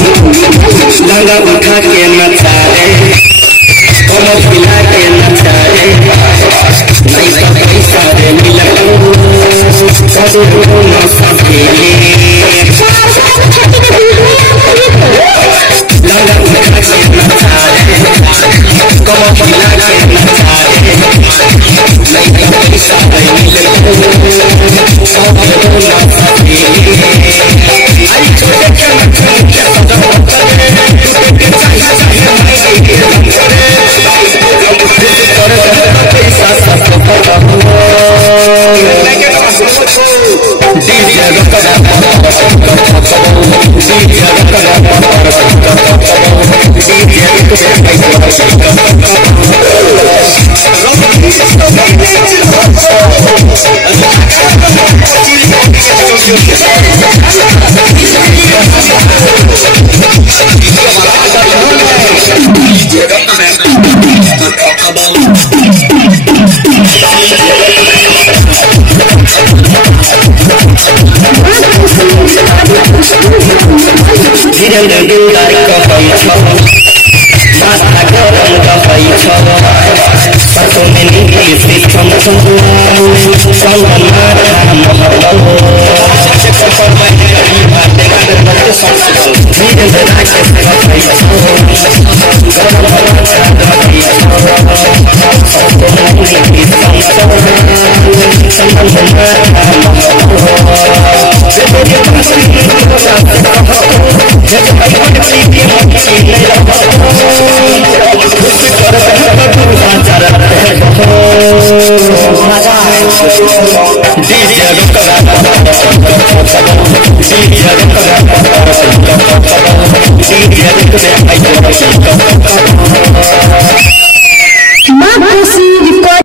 लंगा उठा के नचाए कमर हिला के नचाए नहीं तो पैसा रे मिलू कदू न सकेले लंगा उठा के नचाए कमर हिला के नचाए नहीं तो पैसा रे मिलू कदू न सकेले आई छोटे के नचाए DJ